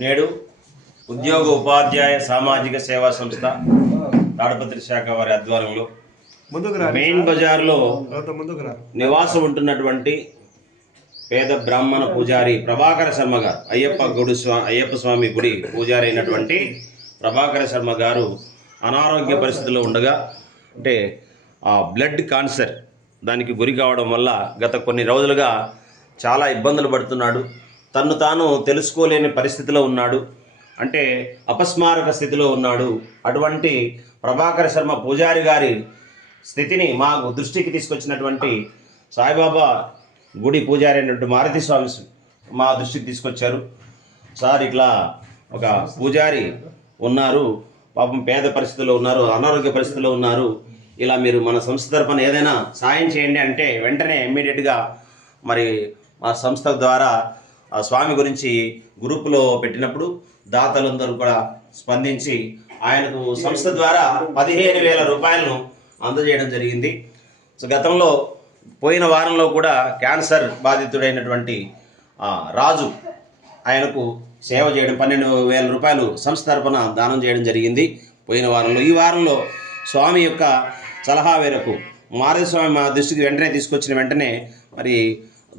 నేడు ఉద్యోగ ఉపాధ్యాయ సామాజిక సేవా సంస్థ తాడపత్రి శాఖ వారి ఆధ్వర్యంలో మెయిన్ బజార్లో నివాసం ఉంటున్నటువంటి పేద బ్రాహ్మణ పూజారి ప్రభాకర శర్మ గారు అయ్యప్ప గుడి స్వా అయ్యప్ప స్వామి గుడి పూజారి అయినటువంటి ప్రభాకర శర్మ గారు అనారోగ్య పరిస్థితుల్లో ఉండగా అంటే ఆ బ్లడ్ కాన్సర్ దానికి గురి కావడం వల్ల గత కొన్ని రోజులుగా చాలా ఇబ్బందులు పడుతున్నాడు. తన్ను తాను తెలుసుకోలేని పరిస్థితిలో ఉన్నాడు. అంటే అపస్మారక స్థితిలో ఉన్నాడు. అటువంటి ప్రభాకర శర్మ పూజారి గారి స్థితిని మాకు దృష్టికి తీసుకొచ్చినటువంటి సాయిబాబా గుడి పూజారి అయినటువంటి మారుతి స్వామి మా దృష్టికి తీసుకొచ్చారు. సార్ ఇట్లా ఒక పూజారి ఉన్నారు. పాపం పేద పరిస్థితుల్లో ఉన్నారు అనారోగ్య పరిస్థితుల్లో ఉన్నారు. ఇలా మీరు మన సంస్థ తరఫున ఏదైనా సాయం చేయండి అంటే వెంటనే ఇమ్మీడియట్గా మరి మా సంస్థ ద్వారా ఆ స్వామి గురించి గ్రూపులో పెట్టినప్పుడు దాతలందరూ కూడా స్పందించి ఆయనకు సంస్థ ద్వారా పదిహేను వేల రూపాయలను అందజేయడం జరిగింది. సో గతంలో పోయిన వారంలో కూడా క్యాన్సర్ బాధితుడైనటువంటి రాజు ఆయనకు సేవ చేయడం పన్నెండు వేల రూపాయలు సంస్థ తరపున దానం చేయడం జరిగింది. పోయిన వారంలో ఈ వారంలో స్వామి యొక్క సలహా మేరకు మారస్వామి మా దృష్టికి వెంటనే తీసుకొచ్చిన వెంటనే మరి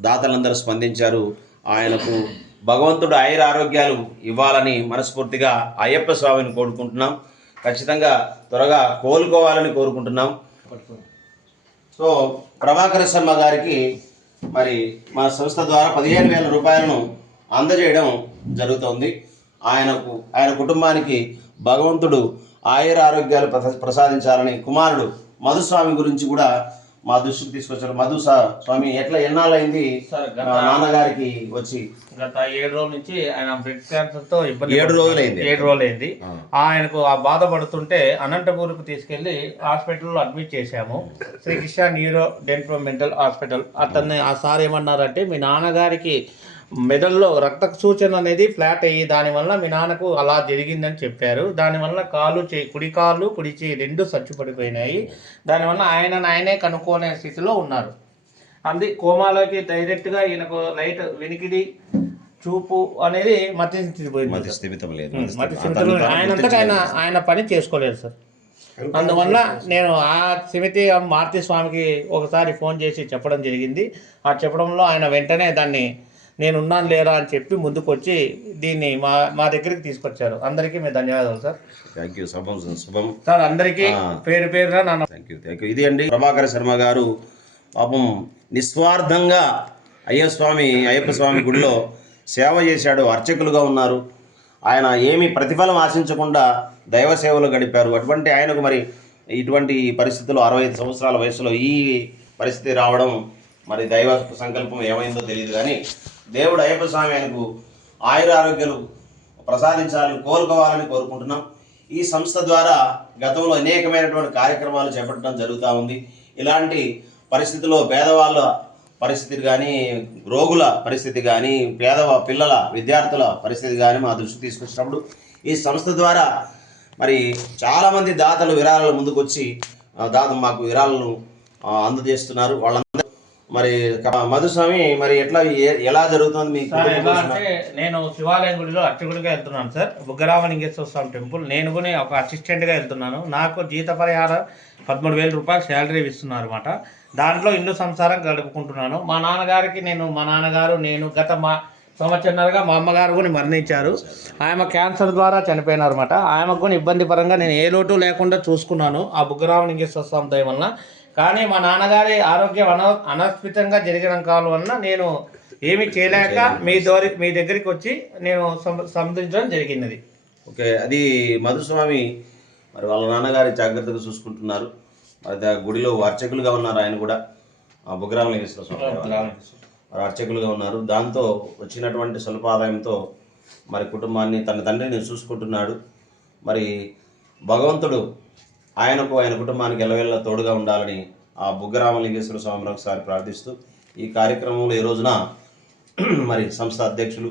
దాతలందరూ స్పందించారు. ఆయనకు భగవంతుడు ఆయుర ఆరోగ్యాలు ఇవ్వాలని మనస్ఫూర్తిగా అయ్యప్ప స్వామిని కోరుకుంటున్నాం. ఖచ్చితంగా త్వరగా కోలుకోవాలని కోరుకుంటున్నాం. సో ప్రభాకర శర్మ గారికి మరి మా సంస్థ ద్వారా పదిహేను వేల రూపాయలను అందజేయడం జరుగుతోంది. ఆయనకు ఆయన కుటుంబానికి భగవంతుడు ఆయుర ఆరోగ్యాలు ప్రస- ప్రసాదించాలని కుమారుడు మధుస్వామి గురించి కూడా మా దృష్టికి తీసుకొచ్చారు మధు సా- స్వామి ఎట్లా ఎన్నాళ్ళైంది సార్, నాన్నగారికి వచ్చి గత ఏడు రోజుల నుంచి ఆయన బ్రెడ్ క్యాన్సర్తో ఇబ్బంది ఏడు. రోజులైంది. ఏడు రోజులైంది ఆ. ఆయనకు ఆ బాధపడుతుంటే అనంతపూర్కు తీసుకెళ్ళి హాస్పిటల్లో అడ్మిట్ చేశాము Srikrishna neuro dental mental hospital అతన్ని ఆ సార్ ఏమన్నారంటే మీ నాన్నగారికి మెదడులో రక్త సూచన అనేది ఫ్లాట్ అయ్యి దానివల్ల మీ నాన్నకు అలా జరిగిందని చెప్పారు. దానివల్ల కాలు చే కుడి కాళ్ళు కుడి చేయి రెండు సచ్చుపడిపోయినాయి దానివల్ల ఆయన ఆయనే కనుక్కోనే స్థితిలో ఉన్నారు. అంది కోమాలోకి డైరెక్ట్గా ఈయనకు లైట్ వెనికిడి చూపు అనేది మతి స్థిమితం లేదు ఆయనంతటా ఆయన ఆయన పని చేసుకోలేదు సార్. అందువల్ల నేను ఆ సిమితి మారుతి స్వామికి ఒకసారి ఫోన్ చేసి చెప్పడం జరిగింది. ఆ చెప్పడంలో ఆయన వెంటనే దాన్ని నేను ఉన్నాను లేరా అని చెప్పి ముందుకు వచ్చి దీన్ని మా మా దగ్గరికి తీసుకొచ్చారు. అందరికీ మీ ధన్యవాదాలు సార్. థ్యాంక్ యూ శుభం శుభం. సార్ అందరికీ. పేరు పేరుగా నా థ్యాంక్ యూ థ్యాంక్ యూ ఇది అండి ప్రభాకర శర్మ గారు పాపం నిస్వార్థంగా అయ్యప్ప స్వామి అయ్యప్ప స్వామి గుడిలో సేవ చేశాడు అర్చకులుగా ఉన్నారు. ఆయన ఏమి ప్రతిఫలం ఆశించకుండా దైవ సేవలు గడిపారు. అటువంటి ఆయనకు మరి ఇటువంటి పరిస్థితుల్లో అరవై ఐదు సంవత్సరాల వయసులో ఈ పరిస్థితి రావడం మరి దైవ సంకల్పం ఏమైందో తెలియదు కానీ దేవుడు అయ్యప్ప స్వామి ఆయనకు ఆయుర ఆరోగ్యాలు ప్రసాదించాలని కోరుకోవాలని కోరుకుంటున్నాం. ఈ సంస్థ ద్వారా గతంలో అనేకమైనటువంటి కార్యక్రమాలు చేపట్టడం జరుగుతూ ఉంది. ఇలాంటి పరిస్థితుల్లో పేదవాళ్ళ పరిస్థితి కానీ రోగుల పరిస్థితి కానీ పేద పిల్లల విద్యార్థుల పరిస్థితి కానీ మా దృష్టికి తీసుకొచ్చినప్పుడు ఈ సంస్థ ద్వారా మరి చాలామంది దాతలు విరాళాలు ముందుకొచ్చి దాత మాకు విరాళాలను అందజేస్తున్నారు. వాళ్ళందరూ మరి మధుస్వామి మరి ఎట్లా ఎలా జరుగుతుంది మీ సార్ కుటుంబ ఎలా? అంటే నేను శివాలయం గుడిలో అర్చకుడిగా వెళ్తున్నాను సార్. బుగ్గరామలింగేశ్వర స్వామి టెంపుల్. నేను కూడా ఒక అసిస్టెంట్గా వెళ్తున్నాను. నాకు జీత పరిహారం పదమూడు వేల రూపాయలు శాలరీ ఇస్తున్నారు అనమాట దాంట్లో ఇల్లు సంసారం గడుపుకుంటున్నాను. మా నాన్నగారికి నేను మా నాన్నగారు నేను గత మా సంవత్సరాలుగా మా అమ్మగారు కూడా మరణించారు. ఆమె క్యాన్సర్ ద్వారా చనిపోయినారు అనమాట ఆమెకు కూడా ఇబ్బంది పరంగా నేను ఏ లోటు లేకుండా చూసుకున్నాను. ఆ బుగ్గరామలింగేశ్వర స్వామి దయ వలన కానీ మా నాన్నగారి ఆరోగ్యం అన అనస్ఫితంగా జరిగిన కాలం వలన నేను ఏమీ చేయలేక మీ దోరి మీ దగ్గరికి వచ్చి నేను సంప్రదించడం జరిగినది. ఓకే అది మధుస్వామి మరి వాళ్ళ నాన్నగారి జాగ్రత్తగా చూసుకుంటున్నారు. మరి గుడిలో అర్చకులుగా ఉన్నారు ఆయన కూడా. ఆ బుగ్గరామలింగేశ్వర స్వామి. మరి అర్చకులుగా ఉన్నారు. దాంతో వచ్చినటువంటి స్వల్ప ఆదాయంతో మరి కుటుంబాన్ని తన తండ్రిని చూసుకుంటున్నాడు. మరి భగవంతుడు ఆయనకు ఆయన కుటుంబానికి ఎలవేళ్ళ తోడుగా ఉండాలని ఆ బుగ్గరామలింగేశ్వర స్వామి ఒకసారి ప్రార్థిస్తూ ఈ కార్యక్రమంలో ఈ రోజున మరి సంస్థ అధ్యక్షులు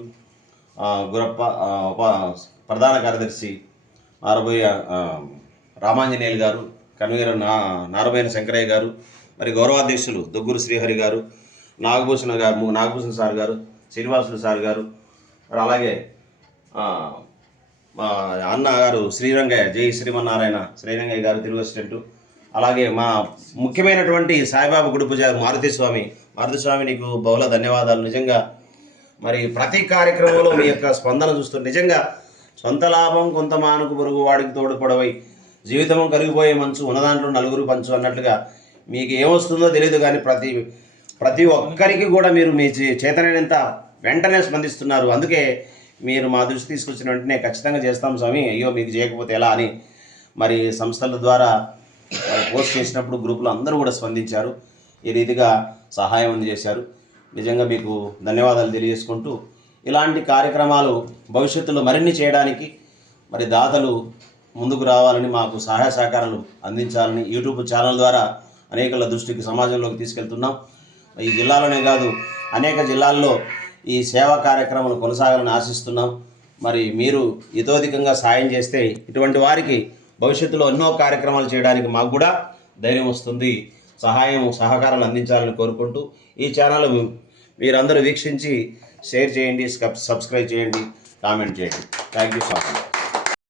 గురప్ప ఉప ప్రధాన కార్యదర్శి నారబోయ రామాంజనేయులు గారు కన్వీనర్ నా నారబోయిన శంకరయ్య గారు మరి గౌరవాధ్యక్షులు దొగ్గురు శ్రీహరి గారు నాగభూషణ గారు నాగభూషణ సార్ గారు శ్రీనివాసులు సార్ గారు మరి అలాగే మా అన్న గారు శ్రీరంగయ్య జై శ్రీమన్నారాయణ శ్రీరంగయ్య గారు తెలుగు అసిస్టెంట్. అలాగే మా ముఖ్యమైనటువంటి సాయిబాబా గుడి పూజారి మారుతి స్వామి. మారుతి స్వామి నీకు బహుళ ధన్యవాదాలు. నిజంగా మరి ప్రతి కార్యక్రమంలో మీ యొక్క స్పందన చూస్తూ నిజంగా సొంత లాభం కొంత మానుకు పొరుగు వాడికి తోడుపడవై జీవితం కలిగిపోయే మంచు ఉన్నదాంట్లో నలుగురు పంచు అన్నట్లుగా మీకు ఏమొస్తుందో తెలియదు కానీ ప్రతి ప్రతి ఒక్కరికి కూడా మీరు మీ చే- చేతనైనంత వెంటనే స్పందిస్తున్నారు. అందుకే మీరు మా దృష్టి తీసుకొచ్చిన వెంటనే ఖచ్చితంగా చేస్తాం స్వామి. అయ్యో మీకు చేయకపోతే ఎలా అని. మరి సంస్థల ద్వారా పోస్ట్ చేసినప్పుడు గ్రూపులో అందరూ కూడా స్పందించారు. ఈ రీతిగా సహాయం చేశారు నిజంగా మీకు ధన్యవాదాలు తెలియజేసుకుంటూ ఇలాంటి కార్యక్రమాలు భవిష్యత్తులో మరిన్ని చేయడానికి మరి దాతలు ముందుకు రావాలని మాకు సహాయ సహకారాలు అందించాలని యూట్యూబ్ ఛానల్ ద్వారా అనేకల దృష్టికి సమాజంలోకి తీసుకెళ్తున్నాం. ఈ జిల్లాలోనే కాదు అనేక జిల్లాల్లో ఈ సేవా కార్యక్రమాలు కొనసాగాలని ఆశిస్తున్నాం. మరి మీరు ఇతోధికంగా సాయం చేస్తే ఇటువంటి వారికి భవిష్యత్తులో ఎన్నో కార్యక్రమాలు చేయడానికి మాకు కూడా ధైర్యం వస్తుంది. సహాయం సహకారాలు అందించాలని కోరుకుంటూ ఈ ఛానల్ మీరందరూ వీక్షించి షేర్ చేయండి సబ్స్క్రైబ్ చేయండి కామెంట్ చేయండి. Thank you so much